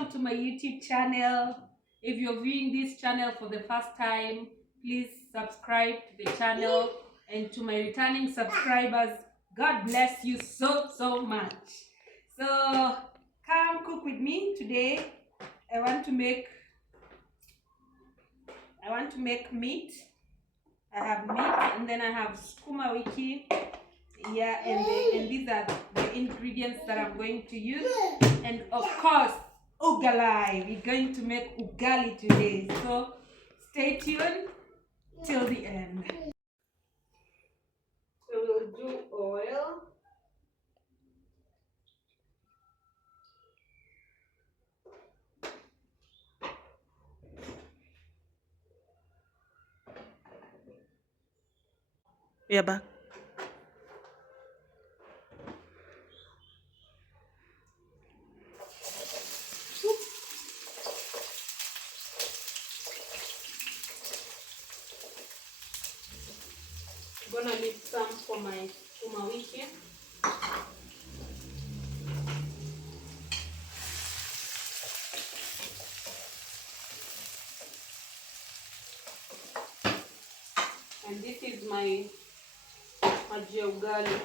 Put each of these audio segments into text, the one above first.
welcome to my YouTube channel. If you're viewing this channel for the first time, please subscribe to the channel, and to my returning subscribers, God bless you so much. So come cook with me today. I want to make meat. I have meat, and then I have Sukuma Wiki. Yeah, and these are the ingredients that I'm going to use. And of course, Ugali. We're going to make Ugali today. So stay tuned till the end. So we'll do oil. Yeah, back. I'm gonna need some for my Sukuma Wiki. And this is my Ugali.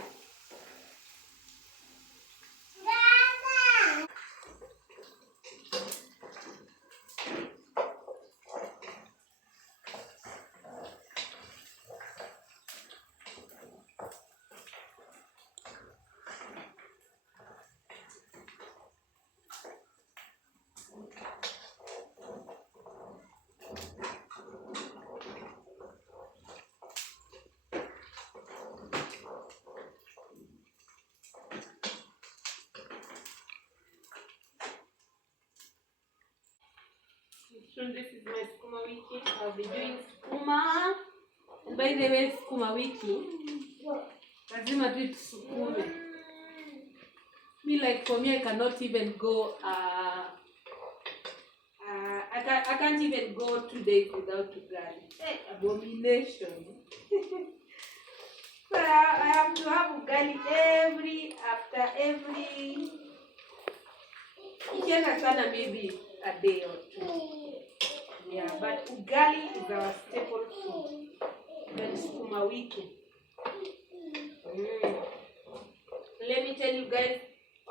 So this is my Sukuma Wiki. I'll be doing Sukuma. And by the way, Sukuma Wiki, lazima tu tusukume. For me, I cannot even go. I can't even go 2 days without Ugali. Hey, abomination. So I have to have Ugali after every. Ikienda sana maybe a day or 2. Yeah, but Ugali is our staple food. Then Sukuma Wiki. Let me tell you guys,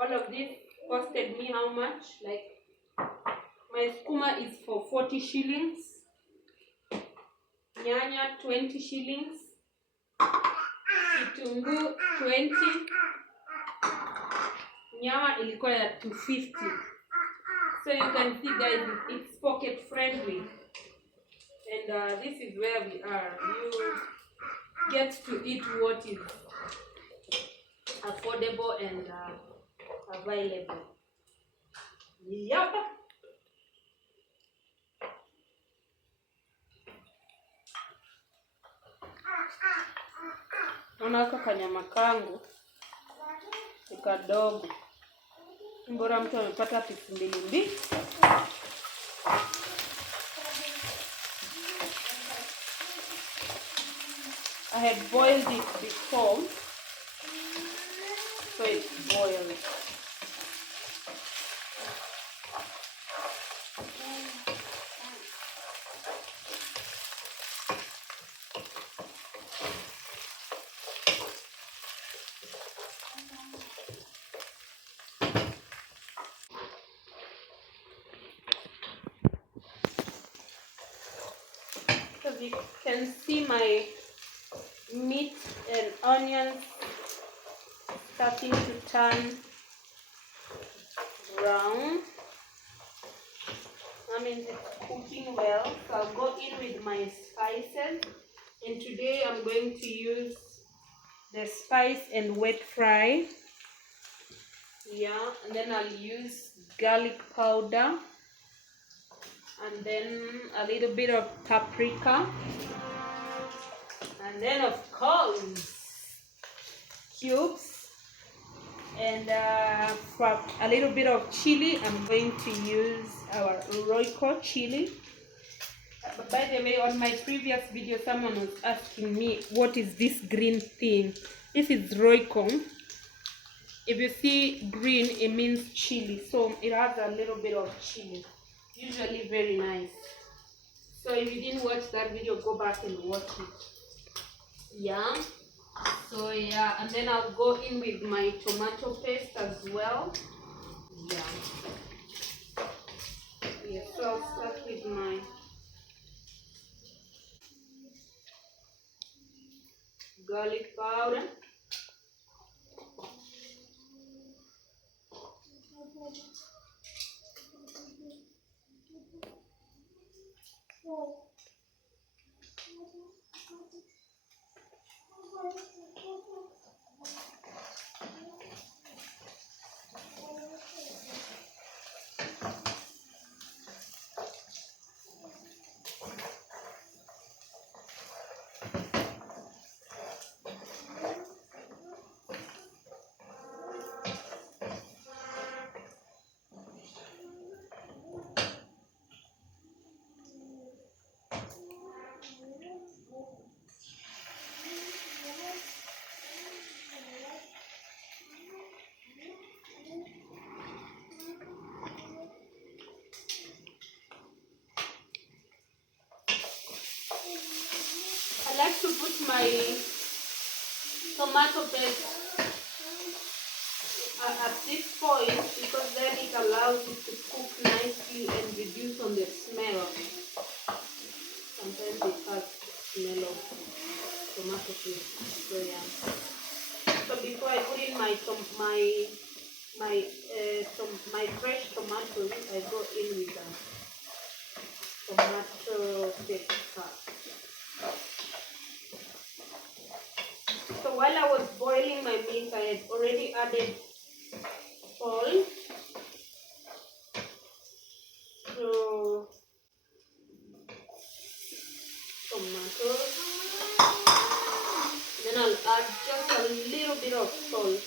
all of this costed me how much? Like, my Sukuma is for 40 shillings. Nyanya 20 shillings. Kitunguu 20. Nyama ilikuwa ya 250. So you can see guys, it's pocket friendly. And this is where we are. You get to eat what is affordable and available. Yep. Unaweka kanyama kangu ni kadogo. Mbora mtu amepata pisi mbili. I had boiled it before, so it's boiled. So you can see my meat and onions starting to turn brown. I mean, it's cooking well. So I'll go in with my spices. And today I'm going to use the spice and wet fry. Yeah, and then I'll use garlic powder. And then a little bit of paprika. And then of course, cubes. And for a little bit of chili, I'm going to use our Royco chili. By the way, on my previous video, someone was asking me, what is this green thing? This is Royco. If you see green, it means chili. So it has a little bit of chili. Usually very nice. So if you didn't watch that video, go back and watch it. Yeah. So yeah, and then I'll go in with my tomato paste as well. Yeah. Yeah, so I'll start with my garlic powder. I like to put my tomato paste at this point because then it allows it to cook nicely and reduce on the smell of it. Sometimes it has smell of tomato paste. So yeah. So before I put in my fresh tomatoes, I go in with the tomato paste first. So while I was boiling my meat, I had already added salt. So tomatoes. Then I'll add just a little bit of salt.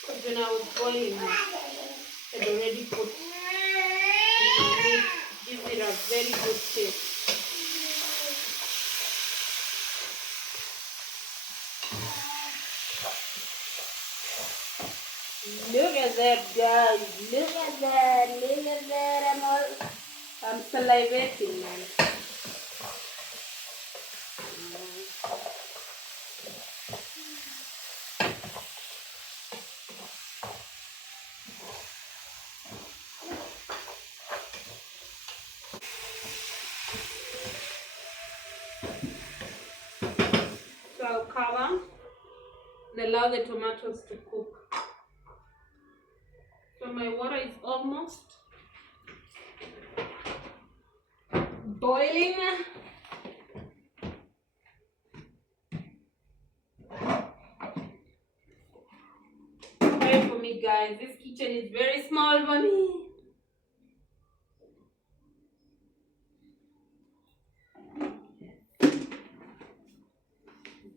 Because when I was boiling it, I had already put in my meat. Gives it a very good taste. Look at that, guys. Look at that. Look at that. I'm salivating, man. So I'll cover and allow the tomatoes to cook. So my water is almost boiling. Pray for me, guys. This kitchen is very small for me.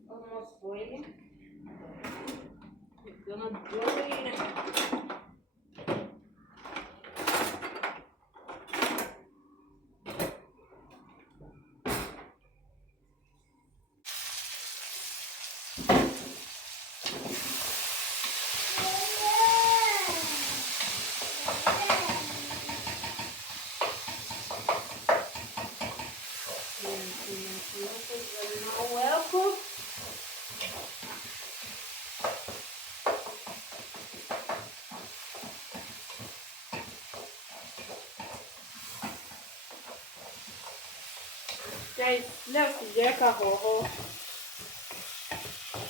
Almost boiling. It's gonna boil. Well cooked. Guys, leo sijaweka hoho.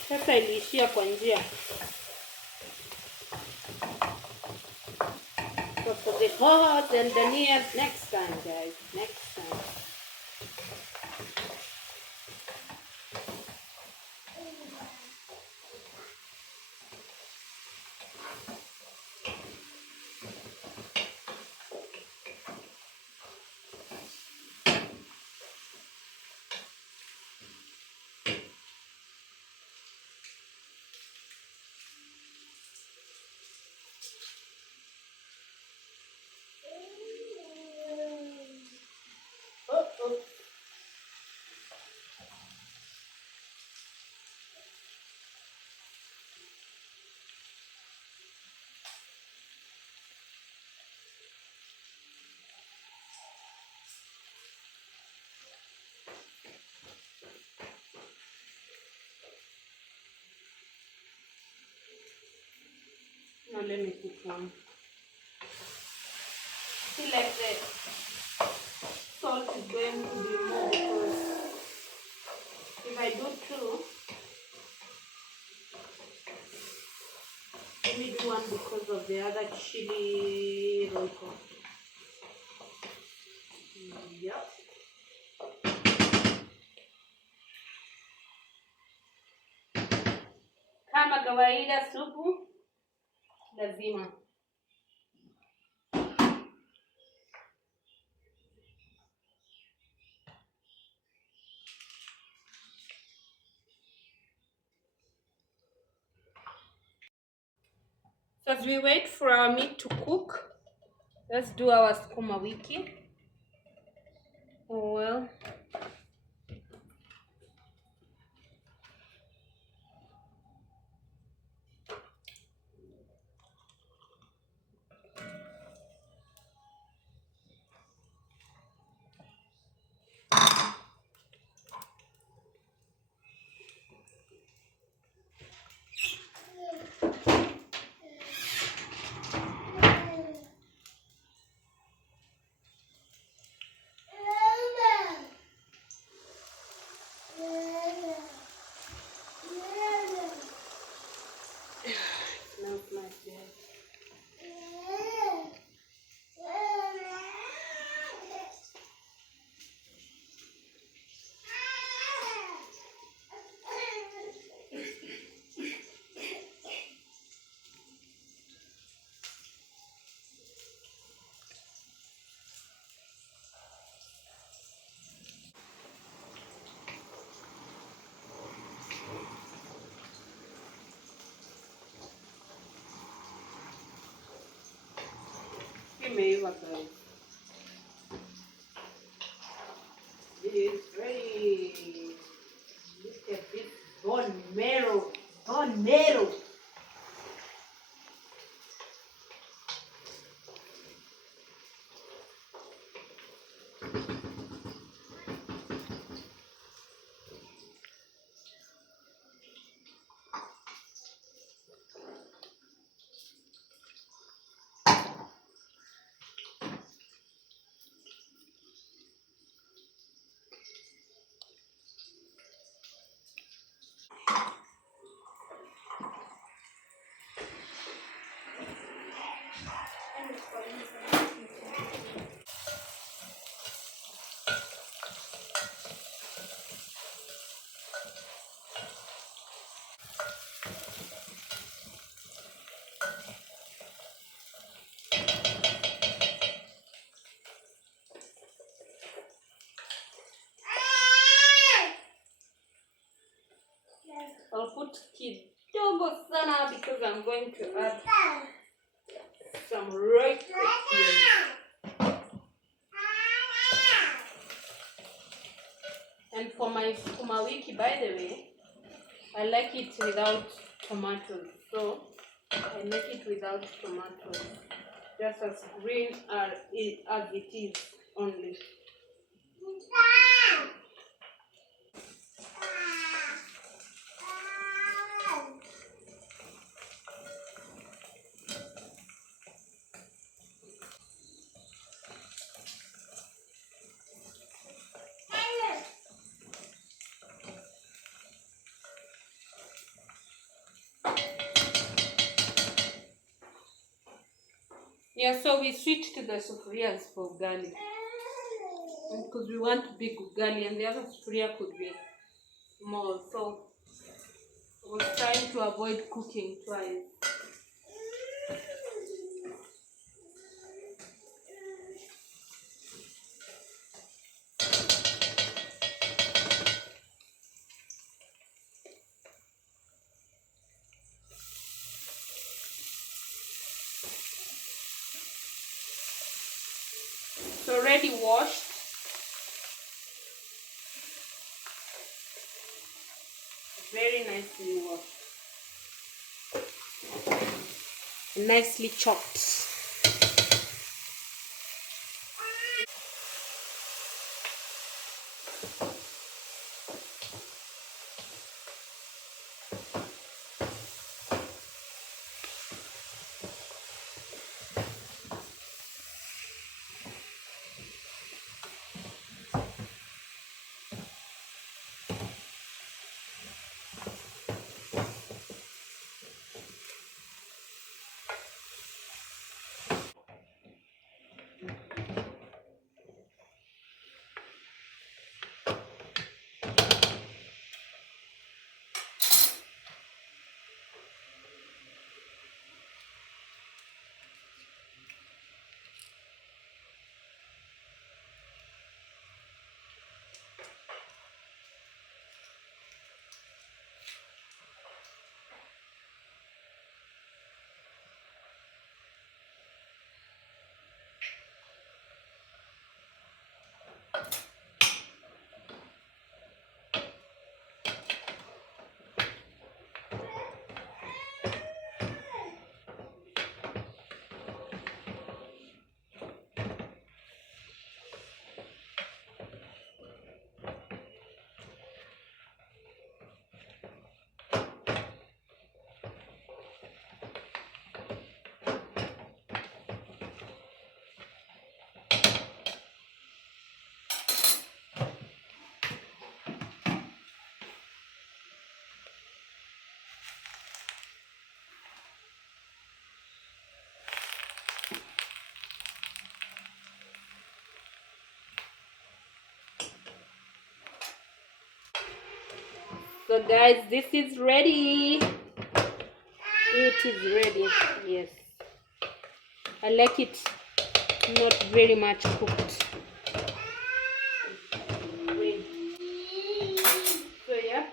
Sasa iliishia kwa njia. So for the hoho and danias next time, guys. Next time. Now let me put one. I feel like the salt is going to be more because if I do two, let me do one because of the other chili roiko. Yep. Kama kawaida supu lazima. So as we wait for our meat to cook, let's do our Sukuma Wiki. Oil. Imeiva guys. It is ready. Look at this bone marrow. Bone marrow. I'll put kidogo sana because I'm going to add some rice. And for my Sukuma Wiki, by the way, I like it without tomatoes. So I make it without tomatoes, just as green as it is only. Yeah, so we switched to the sufurias for ugali because we want big ugali and the other sufuria could be small. So I was trying to avoid cooking twice. So already washed. Very nicely washed. Nicely chopped. So guys, this is ready. It is ready. Yes. I like it not very much cooked. So yeah.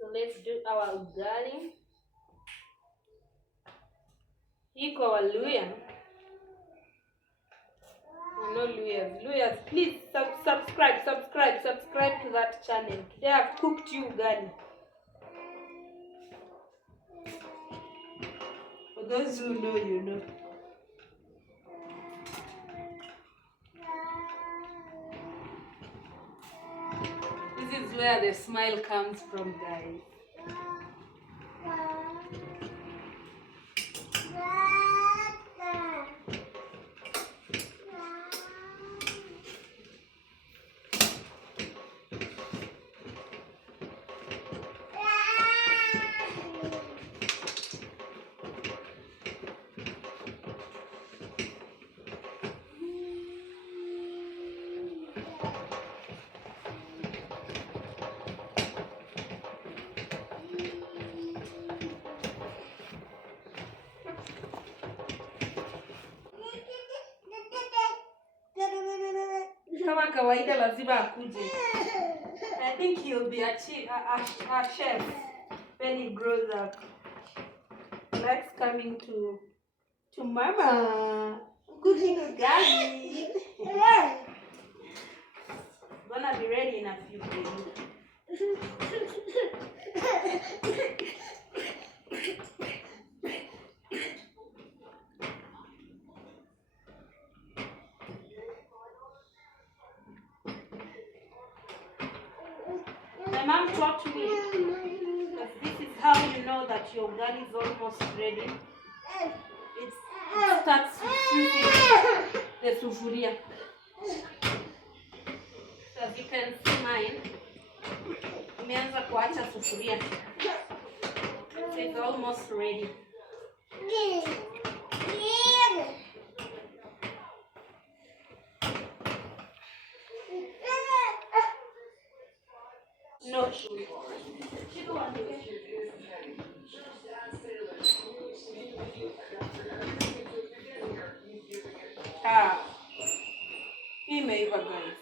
So let's do our ugali. Iko our luya. No Luyas. Luyas, please subscribe to that channel. Today I've cooked you ugali. For those who know, you know. This is where the smile comes from, guys. Kama kawaida lazima akuje. I think he'll be a chef when he grows up. He likes coming to mama. Cooking ugali. Gonna be ready in a few days. My mom taught me that this is how you know that your ugali is almost ready. It starts shooting the sufuria. So as you can see mine, imeanza kuacha sufuria. So it's almost ready. No. Ah, imeiva guys.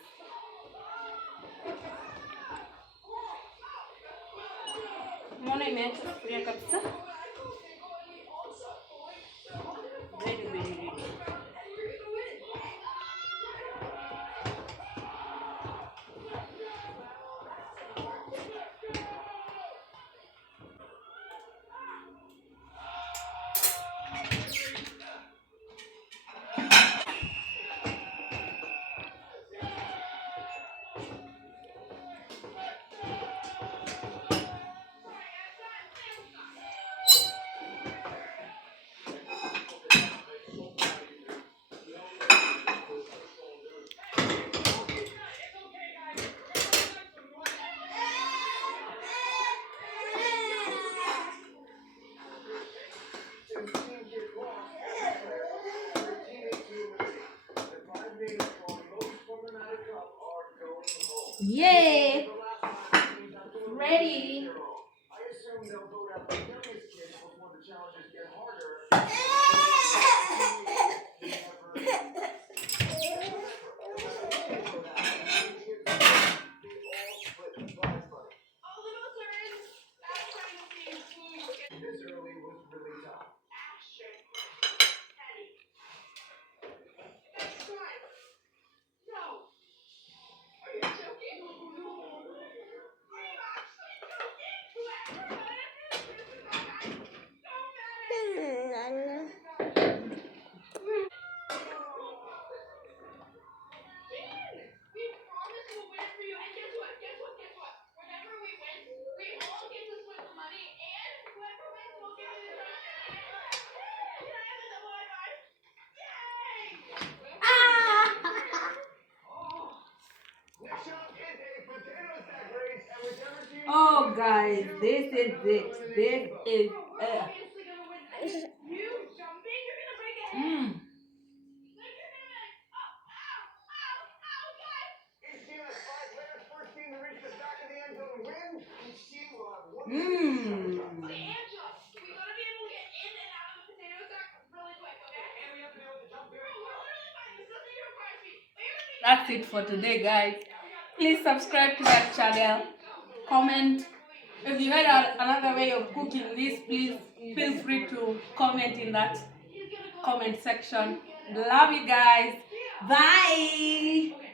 Mbona imeacha sufuria kabisa? Very, very ready. Yay! Ready! Oh guys, this is it. This is Mmm. That's it for today, guys. Please subscribe to that channel. Comment. If you had another way of cooking this, please feel free to comment in that comment section. Love you guys. Bye.